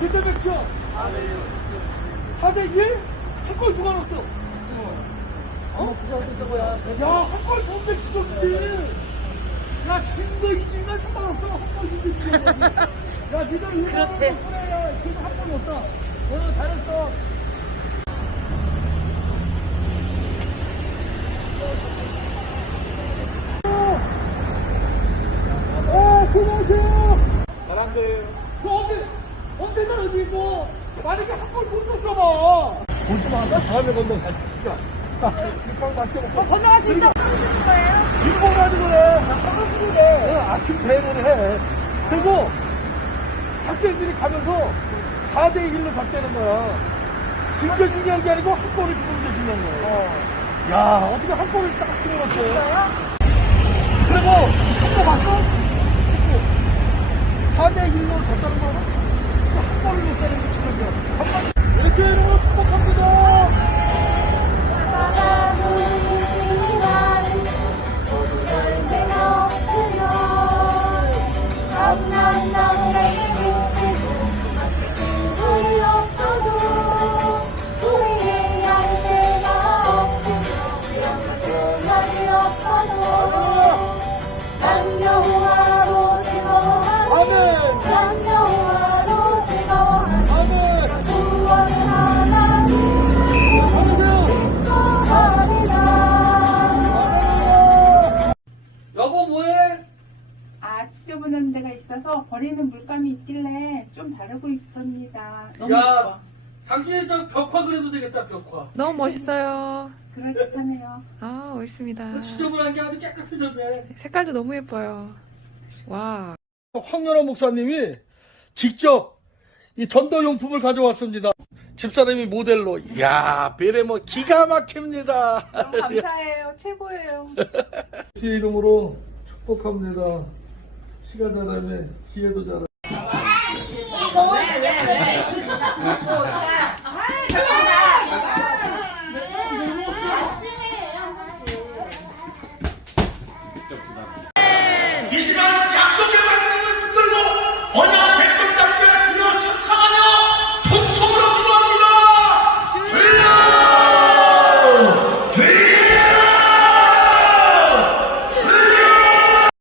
몇대 몇이야? 4대 1? 한골 누가 넣었어? 어? 야, 한골 더운데 죽었지. 야, 진거 이기면 상관없어. 한골 이기면. 야, 니들 응원하는 야, 지금 한골 넣었다. 오늘 잘했어. 어, 수고하세요. 언제, 있고, 만약에 한골못 넣었어 봐. 볼좀 한다? 다음에 건너 가, 진짜. 자, 육방 먹고. 건너갈 수 있어. 일본 가지고 그래. 떨어지고 그래. 아침 대회를 해. 그리고 학생들이 가면서 4대1로 잡자는 거야. 지는 게 중요한 게 아니고 한 골을 주는 게 중요한 거야. 야, 어떻게 한 골을 딱 치는 거지? 그리고 한거 봤어? 4대1로 졌다는 거는 한 골을 못 때리는 게 중요한 거 아, 지저분한 데가 있어서 버리는 물감이 있길래 좀 바르고 있습니다. 너무 야. 예뻐. 당신이 저 벽화 그려도 되겠다 벽화. 너무 멋있어요. 그럴듯하네요. 아, 멋있습니다. 그 지저분한 게 아주 깨끗해졌네. 색깔도 너무 예뻐요. 와. 황연아 목사님이 직접 이 전도용품을 가져왔습니다. 집사람이 모델로. 이야, 베레 뭐 기가 막힙니다. 너무 감사해요. 최고예요. 제 이름으로 축복합니다. 키가 잘하네 지혜도 잘하고.